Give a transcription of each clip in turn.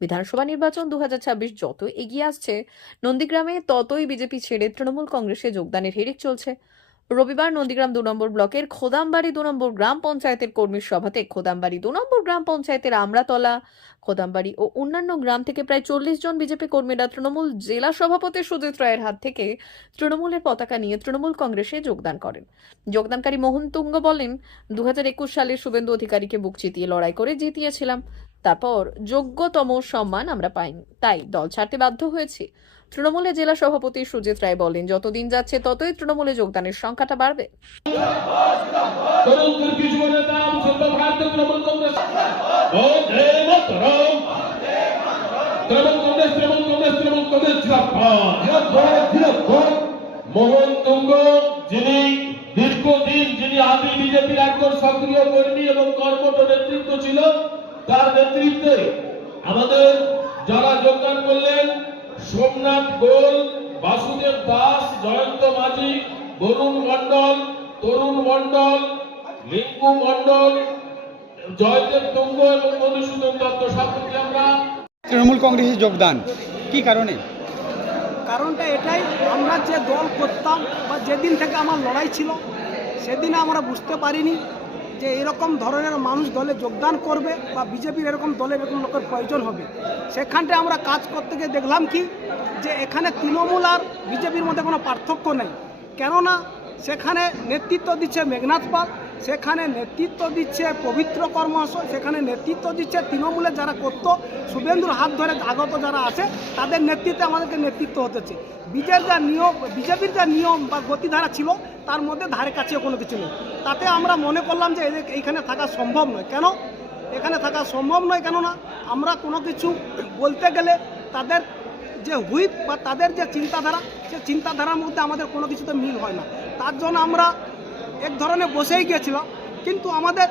বিধানসভা নির্বাচন 2026 যত এগিয়ে আসছে, নন্দীগ্রামে ততই বিজেপি ছেড়ে তৃণমূল কংগ্রেসে যোগদানের হিড়িক চলছে। রবিবার নন্দীগ্রাম 2 নম্বর ব্লকের খোদামবাড়ি 2 নম্বর গ্রাম পঞ্চায়েতের কর্মী সভাতে খোদামবাড়ি 2 নম্বর গ্রাম পঞ্চায়েতের আমরাতলা, খোদামবাড়ি ও অন্যান্য গ্রাম থেকে প্রায় 40 জন বিজেপি কর্মীরা তৃণমূল জেলা সভাপতি সুজিত রায়ের হাত থেকে তৃণমূলের পতাকা নিয়ে তৃণমূল কংগ্রেসে যোগদান করেন। যোগদানকারী মোহন তুঙ্গ বলেন, 2021 সালে শুভেন্দু অধিকারীকে বুক চিতিয়ে লড়াই করে জিতিয়েছিলাম। তারপর যোগ্যতম সম্মান আমরা পাইনি, তাই দল ছাড়তে বাধ্য হয়েছি। তৃণমূলের জেলা সভাপতি সুজিত রায় বলেন, যতদিন যাচ্ছে ততই তৃণমূলে যোগদানের সংখ্যাটা বাড়বে। মোহন তুঙ্গ যিনি দীর্ঘদিন আদি বিজেপির একজন সক্রিয় কর্মী এবং কর্মঠ নেতৃত্ব ছিল, তার নেতৃত্বে আমাদের যারা যোগদান করলেন, সোমনাথ গোল, বাসুদেব দাস, জয়ন্ত মাঝি, বরুণ মন্ডল, তরুণ মন্ডল, লিঙ্কু মন্ডল, জয়দেব তুঙ্গ এবং মধুসূদন দত্ত সকলকে আমরা তৃণমূল কংগ্রেসে যোগদান কি কারণে? কারণটা এটাই, আমরা যে দল করতাম বা যেদিন থেকে আমার লড়াই ছিল সেদিনে আমরা বুঝতে পারিনি যে এরকম ধরনের মানুষ দলে যোগদান করবে বা বিজেপির এরকম দলের এরকম লোকের প্রয়োজন হবে। সেখানটা আমরা কাজ করতে গিয়ে দেখলাম কি যে এখানে তৃণমূল আর বিজেপির মধ্যে কোনো পার্থক্য নেই। কেননা সেখানে নেতৃত্ব দিচ্ছে মেঘনাথ পাল, সেখানে নেতৃত্ব দিচ্ছে পবিত্র কর্মহাসয়, সেখানে নেতৃত্ব দিচ্ছে তৃণমূলে যারা করত শুভেন্দুর হাত ধরে আগত যারা আছে তাদের নেতৃত্বে আমাদেরকে নেতৃত্ব হতেছে। বিজেপির যা নিয়ম বা গতিধারা ছিল তার মধ্যে ধারে কাছে কোনো কিছু নেই। তাতে আমরা মনে করলাম যে এইখানে থাকা সম্ভব নয়। কেন এখানে থাকা সম্ভব নয়? কেননা আমরা কোনো কিছু বলতে গেলে তাদের যে হুইপ বা তাদের যে চিন্তাধারা, সে চিন্তাধারার মধ্যে আমাদের কোনো কিছুতে মিল হয় না। তার জন্য আমরা এক ধরনের বসেই গিয়েছিলাম। কিন্তু আমাদের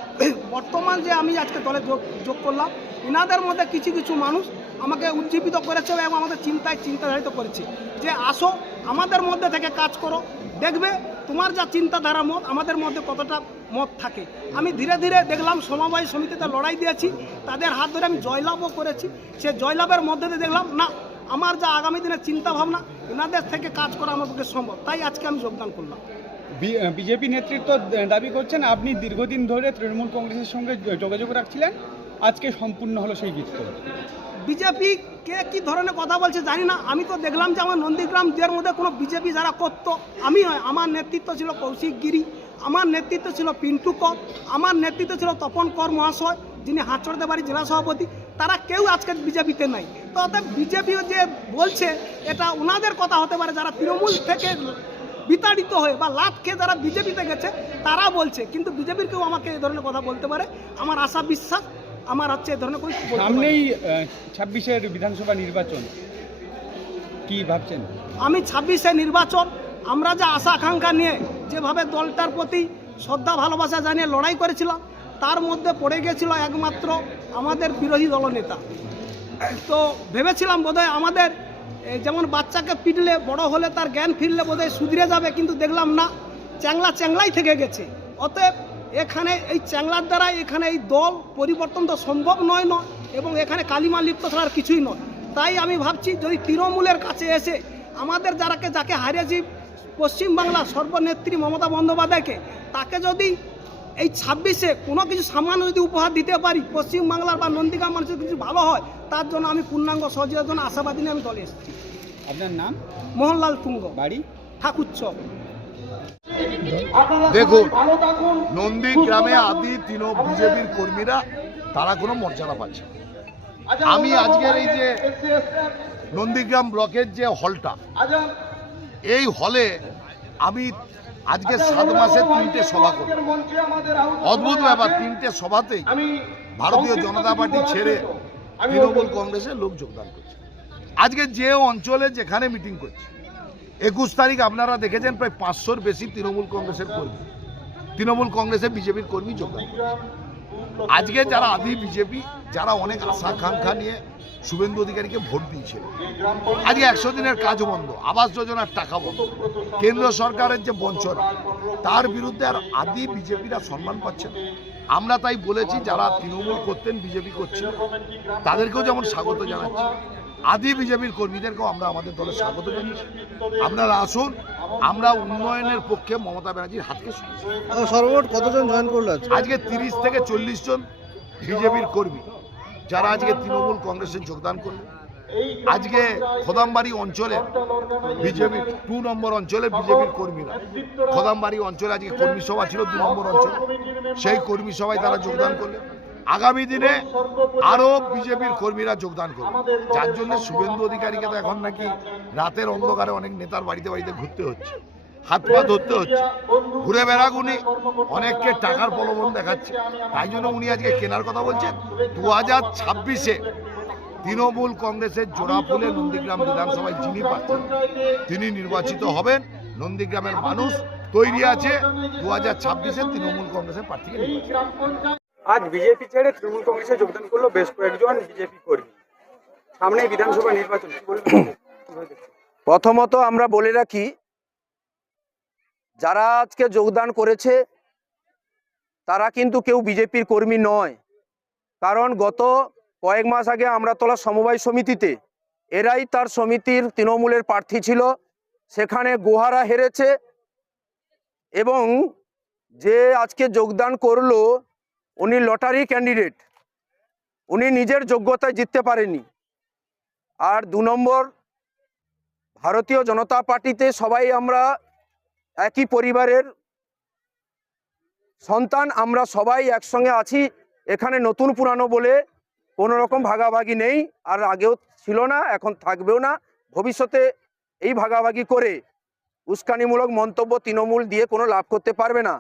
বর্তমান যে আমি আজকে দলে যোগ করলাম, এনাদের মধ্যে কিছু কিছু মানুষ আমাকে উজ্জীবিত করেছে এবং আমাদের চিন্তাধারিত করেছে যে আসো আমাদের মধ্যে থেকে কাজ করো, দেখবে তোমার যা চিন্তাধারা মত আমাদের মধ্যে কতটা মত থাকে। আমি ধীরে ধীরে দেখলাম সমবায় সমিতিতে লড়াই দিয়েছি, তাদের হাত ধরে আমি জয়লাভও করেছি। সে জয়লাভের মধ্যে দিয়ে দেখলাম না, আমার যা আগামী দিনের চিন্তা ভাবনা এনাদের থেকে কাজ করা আমার পক্ষে সম্ভব, তাই আজকে আমি যোগদান করলাম। বিজেপি নেতৃত্ব দাবি করছেন আপনি দীর্ঘদিন ধরে তৃণমূল কংগ্রেসের সঙ্গে যোগাযোগ রাখছিলেন, আজকে সম্পূর্ণ হলো সেই বৃত্ত। বিজেপি কে কী ধরনের কথা বলছে জানি না। আমি তো দেখলাম যে আমার নন্দীগ্রাম জেলার মধ্যে কোনো বিজেপি যারা করতো আমি নয়, আমার নেতৃত্ব ছিল কৌশিক গিরি, আমার নেতৃত্ব ছিল পিন্টু কর, আমার নেতৃত্ব ছিল তপন কর মহাশয় যিনি হাঁচড়তে বাড়ি জেলা সভাপতি, তারা কেউ আজকে বিজেপিতে নাই। তো অতএব বিজেপি যে বলছে এটা ওনাদের কথা হতে পারে, যারা তৃণমূল থেকে বিতাড়িত হয়ে বা লাভ খেয়ে যারা বিজেপিতে গেছে তারা বলছে, কিন্তু বিজেপির কেউ আমাকে এই ধরনের কথা বলতে পারে আমার আশা বিশ্বাস আমার হচ্ছে এই ধরনের কোনো। সামনেই 26-এর বিধানসভা নির্বাচন, কি ভাবছেন? আমি 26-এর নির্বাচন আমরা যে আশা আকাঙ্ক্ষা নিয়ে যেভাবে দলটার প্রতি শ্রদ্ধা ভালোবাসা জানিয়ে লড়াই করেছিলাম, তার মধ্যে পড়ে গিয়েছিল একমাত্র আমাদের বিরোধী দলনেতা। তো ভেবেছিলাম বোধহয় আমাদের যেমন বাচ্চাকে পিটলে বড় হলে তার জ্ঞান ফিরলে বোধহয় সুধরে যাবে, কিন্তু দেখলাম না, চ্যাংলাই থেকে গেছে। অতএব এখানে এই চ্যাংলার দ্বারা এখানে এই দল পরিবর্তন তো সম্ভব নয় এবং এখানে কালিমা লিপ্ত ছাড়া কিছুই নয়। তাই আমি ভাবছি যদি তৃণমূলের কাছে এসে আমাদের যাকে হারিয়েছি পশ্চিমবাংলার সর্বনেত্রী মমতা বন্দ্যোপাধ্যায়কে, তাকে যদি এই 26-এ কোনো কিছু সামান্য যদি উপহার দিতে পারি, পশ্চিমবাংলার বা নন্দীগ্রাম মানুষের কিছু ভালো হয়, তার জন্য আমি পূর্ণাঙ্গ সহযোগিতার জন্য আশাবাদী নিয়ে আমি দলে এসেছি। আপনার নাম? মোহনলাল তুঙ্গ, বাড়ি ঠাকুরচক। দেখুন, নন্দীগ্রামে আদি বিজেপির কর্মীরা তারা কোনো মর্যাদা পাচ্ছে না। আমি আজকের এই যে নন্দীগ্রাম ব্লকের যে হলটা, এই হলে আমি আজকে 7 মাসে 3টে সভা করি। অদ্ভুত ব্যাপার, 3টে সভাতেই ভারতীয় জনতা পার্টি ছেড়ে তৃণমূল কংগ্রেসের লোক যোগদান করছে। আজকে যে অঞ্চলে যেখানে মিটিং করছে, 21 তারিখ আপনারা দেখেছেন প্রায় 500-র বেশি তৃণমূল কংগ্রেসের কর্মী, তৃণমূল কংগ্রেসের বিজেপির কর্মী যোগদান করছে। আজকে যারা আদি বিজেপি, যারা অনেক আশা আকাঙ্ক্ষা নিয়ে শুভেন্দু অধিকারীকে ভোট দিয়েছিল, আজকে 100 দিনের কাজ বন্ধ, আবাস যোজনার টাকা বন্ধ, কেন্দ্র সরকারের যে বঞ্চনা, তার বিরুদ্ধে আর আদি বিজেপিরা সম্মান পাচ্ছে না। আমরা তাই বলেছি যারা তৃণমূল করতেন বিজেপি করছিল তাদেরকেও যেমন স্বাগত জানাচ্ছি, আদি বিজেপির কর্মীদেরকেও আমরা আমাদের দলে স্বাগত জানাচ্ছি। আপনারা আসুন, আমরা উন্নয়নের পক্ষে মমতা ব্যানার্জির হাতকে শুনেছি। সর্বমোট কতজন জয়েন করলো আজকে 30 থেকে 40 জন বিজেপির কর্মী যারা আজকে তৃণমূল কংগ্রেসে যোগদান করলেন। আজকে খোদামবাড়ি অঞ্চলে বিজেপি 2 নম্বর অঞ্চলে বিজেপির কর্মীরা, খোদামবাড়ি অঞ্চলে আজকে কর্মী সভা ছিল 2 নম্বর অঞ্চলে, সেই কর্মী সভায় তারা যোগদান করলেন। আগামী দিনে আরো বিজেপির কর্মীরা যোগদান করবে, যার জন্য শুভেন্দু অধিকারীকে তো এখন নাকি রাতের অন্ধকারে অনেক নেতার বাড়িতে বাড়িতে ঘুরতে হচ্ছে, হাত পা ধরতে হচ্ছে, ঘুরে বেড়াক উনি, অনেককে টাকার প্রলোভন দেখাচ্ছে। তাই জন্য উনি আজকে কেনার কথা বলছেন। 2026-এ তৃণমূল কংগ্রেসের জোড়া ফুলে নন্দীগ্রাম বিধানসভায় যিনি পাচ্ছেন তিনি নির্বাচিত হবেন। নন্দীগ্রামের মানুষ তৈরি আছে 2026-এ তৃণমূল কংগ্রেসের প্রার্থীকে নির্বাচিত। আজ বিজেপি ছেড়ে তৃণমূল কংগ্রেসে যোগদান করলো বেশ কয়েকজন বিজেপি কর্মী। সামনে বিধানসভা নির্বাচন, কি বলবেন? প্রথমত আমরা বলে রাখি, যারা আজকে যোগদান করেছে তারা কিন্তু কেউ বিজেপির কর্মী নয়। কারণ গত কয়েক মাস আগে আমরাতলা সমবায় সমিতিতে এরাই তার সমিতির তৃণমূলের প্রার্থী ছিল, সেখানে গোহারা হেরেছে। এবং যে আজকে যোগদান করলো উনি লটারি ক্যান্ডিডেট, উনি নিজের যোগ্যতায় জিততে পারেনি। আর 2 নম্বর, ভারতীয় জনতা পার্টিতে সবাই আমরা একই পরিবারের সন্তান, আমরা সবাই একসঙ্গে আছি। এখানে নতুন পুরানো বলে কোনো রকম ভাগাভাগি নেই, আর আগেও ছিল না, এখন থাকবেও না। ভবিষ্যতে এই ভাগাভাগি করে উস্কানিমূলক মন্তব্য তৃণমূল দিয়ে কোনো লাভ করতে পারবে না।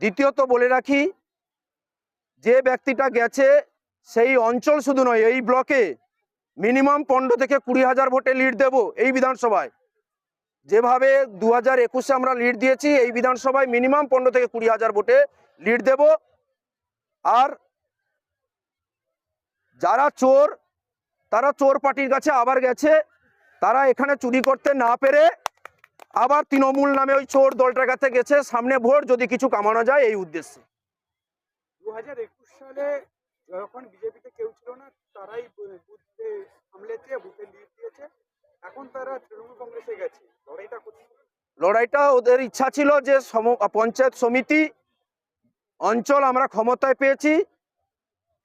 দ্বিতীয়ত বলে রাখি, যে ব্যক্তিটা গেছে সেই অঞ্চল শুধু নয়, এই ব্লকে মিনিমাম 15 থেকে 20,000 ভোটে লিড দেব এই বিধানসভায়। যেভাবে 2021-এ আমরা লিড দিয়েছি, এই বিধানসভায় মিনিমাম 15 থেকে 20,000 ভোটে লিড দেব। আর যারা চোর, তারা চোর পার্টির কাছে আবার গেছে, তারা এখানে চুরি করতে না পেরে আবার তৃণমূল নামে ওই চোর দলটার কাছে গেছে, সামনে ভোট যদি কিছু কামানো যায় এই উদ্দেশ্যে। 2021 সালে যখন বিজেপিতে কেউ ছিল না, তারাই বুথে সামলেছে, বুথে লিড দিয়েছে। এখন তারা তৃণমূল কংগ্রেসে গেছে, লড়াইটা করছে। লড়াইটা ওদের ইচ্ছা ছিল যে পঞ্চায়েত সমিতি অঞ্চল আমরা ক্ষমতায় পেয়েছি,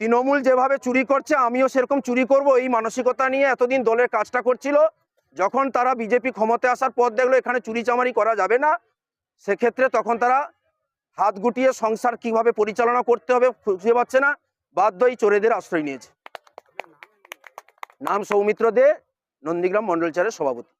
তৃণমূল যেভাবে চুরি করছে আমিও সেরকম চুরি করব, এই মানসিকতা নিয়ে এতদিন দলের কাজটা করছিল। যখন তারা বিজেপি ক্ষমতায় আসার পর দেখলো এখানে চুরি চামারি করা যাবে না, সেক্ষেত্রে তখন তারা হাত গুটিয়ে সংসার কিভাবে পরিচালনা করতে হবে খুঁজে পাচ্ছে না, বাধ্যই চোরেদের আশ্রয় নিয়েছে। নাম সৌমিত্র দে, নন্দীগ্রাম মন্ডল চারের সভাপতি।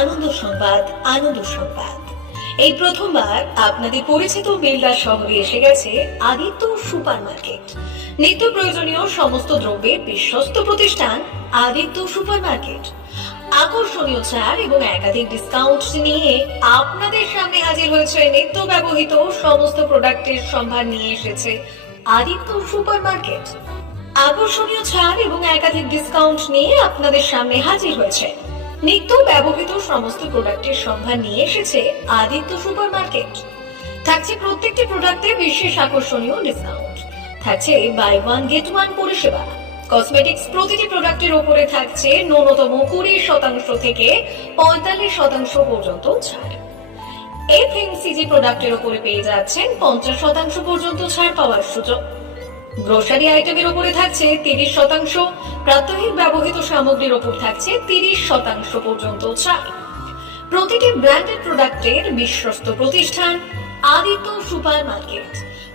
আনন্দ সংবাদ, আনন্দ সংবাদ। এই প্রথমবার আপনাদের পরিচিত বেলদা শহরে এসে গেছে আদিত্য সুপার মার্কেট। নিত্য প্রয়োজনীয় সমস্ত দ্রব্যের বিশ্বস্ত প্রতিষ্ঠান আদিত্য সুপার মার্কেট। আকর্ষণীয় ছাড় এবং একাধিক ডিসকাউন্ট নিয়ে আপনাদের সামনে হাজির হয়েছে। নিত্য ব্যবহৃত সমস্ত প্রোডাক্টের সম্ভার নিয়ে এসেছে আদিত্য সুপার মার্কেট। আকর্ষণীয় ছাড় এবং একাধিক ডিসকাউন্ট নিয়ে আপনাদের সামনে হাজির হয়েছে। নিত্য ব্যবহৃত সমস্ত প্রোডাক্টের সম্ভার নিয়ে এসেছে আদিত্য সুপার মার্কেট। থাকছে প্রত্যেকটি প্রোডাক্টে বিশেষ আকর্ষণীয় ডিসকাউন্ট, থাকছে বাই ওয়ান গেট ওয়ান পরিষেবা। কসমেটিক্স প্রতিটি প্রোডাক্টের উপরে থাকছে ন্যূনতম 20% থেকে 45% পর্যন্ত ছাড়। এফএমসিজি প্রোডাক্টের উপরে পেয়ে যাচ্ছেন 50% পর্যন্ত ছাড় পাওয়ার সুযোগ। গ্রোসারি আইটেমের উপরে থাকছে 30%, প্রাত্যহিক ব্যবহৃত সামগ্রীর উপর থাকছে 30% পর্যন্ত ছাড়। প্রতিটি ব্র্যান্ডেড প্রোডাক্টের বিশ্বস্ত প্রতিষ্ঠান আদিত্য সুপার মার্কেট।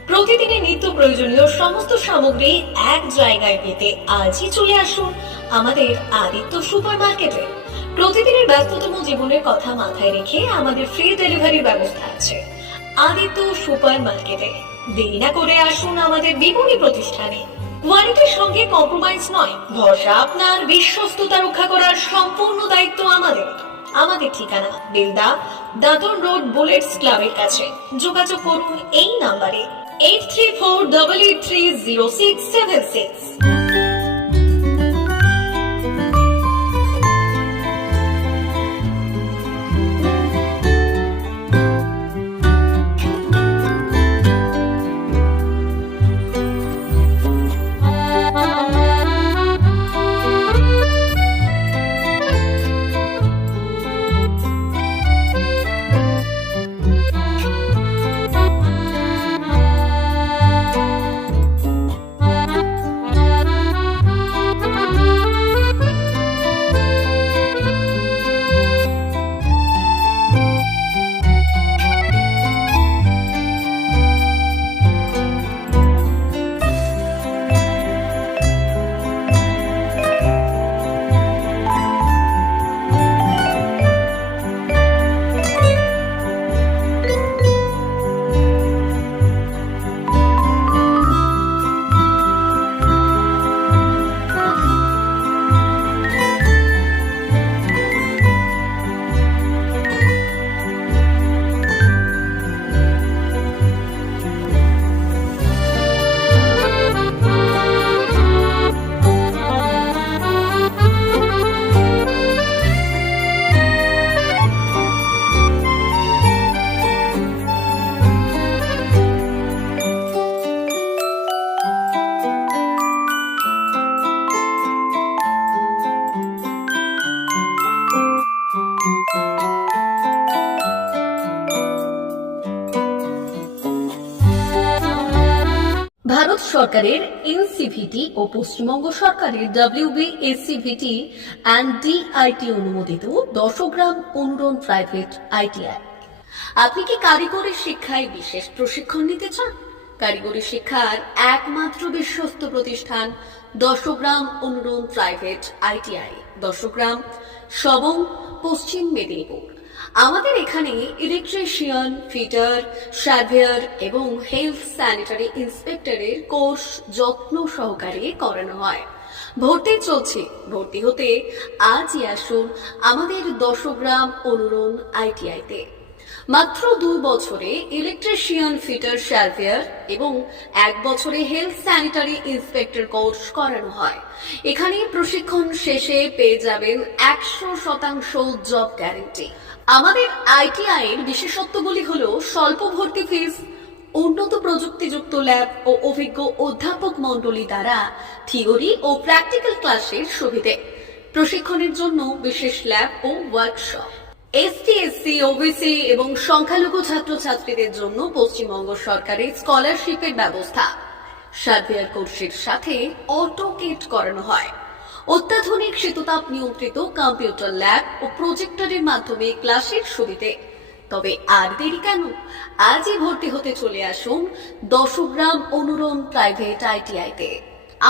প্রতিদিনের নিত্য প্রয়োজনীয় সমস্ত সামগ্রী এক জায়গায় পেতে আজই চলে আসুন আমাদের আদিত্য সুপার মার্কেটে। প্রতিদিনের ব্যস্ততম জীবনের কথা মাথায় রেখে আমাদের ফ্রি ডেলিভারির ব্যবস্থা আছে আদিত্য সুপার মার্কেটে। দেরি না করে আসুন আমাদের বিপণী প্রতিষ্ঠানে। কোয়ালিটির সঙ্গে কম্প্রোমাইজ নয়, ভরসা আপনার, বিশ্বস্ততা রক্ষা করার সম্পূর্ণ দায়িত্ব আমাদের। আমাদের ঠিকানা বেলদা, দাদন রোড, বুলেটস ক্লাবের কাছে। যোগাযোগ করুন এই নাম্বারে 8348830676। সরকারের এনসিভিটি ও পশ্চিমবঙ্গ সরকারের WBSCVT অ্যান্ড DIT অনুমোদিত 10 গ্রাম অনুরণ প্রাইভেট ITI। আপনি কি কারিগরি শিক্ষায় বিশেষ প্রশিক্ষণ নিতে চান? কারিগরি শিক্ষার একমাত্র বিশ্বস্ত প্রতিষ্ঠান 10 গ্রাম অনুরণ প্রাইভেট ITI, 10 গ্রাম, সবং, পশ্চিম মেদিনীপুর। আমাদের এখানে ইলেকট্রিশিয়ান, ফিটার, সার্ভেয়ার এবং হেলথ স্যানিটারি ইন্সপেক্টরের কোর্স যত্ন সহকারে করানো হয়। ভর্তি চলছে। ভর্তি হতে আজই আসুন আমাদের 10 গ্রাম অনুরণ ITI-তে। মাত্র 2 বছরে ইলেকট্রিশিয়ান, ফিটার, সার্ভেয়ার এবং 1 বছরে হেলথ স্যানিটারি ইন্সপেক্টর কোর্স করানো হয়। এখানে প্রশিক্ষণ শেষে পেয়ে যাবেন 100% জব গ্যারান্টি। আমাদের ITI এর বিশেষত্বগুলি হলো স্বল্প ভর্তি ফিস, উন্নত প্রযুক্তিযুক্ত ল্যাব ও অভিজ্ঞ অধ্যাপক মণ্ডলী দ্বারা থিওরি ও প্র্যাকটিক্যাল ক্লাসের সুবিধে, প্রশিক্ষণের জন্য বিশেষ ল্যাব ও ওয়ার্কশপ, ST, SC, OBC এবং সংখ্যালঘু ছাত্রছাত্রীদের জন্য পশ্চিমবঙ্গ সরকারের স্কলারশিপের ব্যবস্থা। সার্ভেয়ার কোর্সের সাথে অটোকেট করানো হয়। অত্যাধুনিক শীততাপ নিয়ন্ত্রিত কম্পিউটার ল্যাব ও প্রজেক্টরের মাধ্যমে ক্লাসের সুবিধে। তবে আর দেরি কেন? আজই ভর্তি হতে চলে আসুন 10 গ্রাম অনুরণ প্রাইভেট ITI-তে।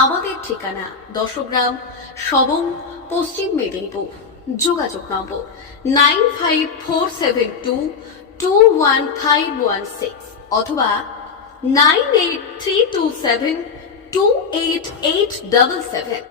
আমাদের ঠিকানা 10 গ্রাম, সবং, পশ্চিম মেদিনীপুর। যোগাযোগ নম্বর 9547221516 অথবা 9832728877।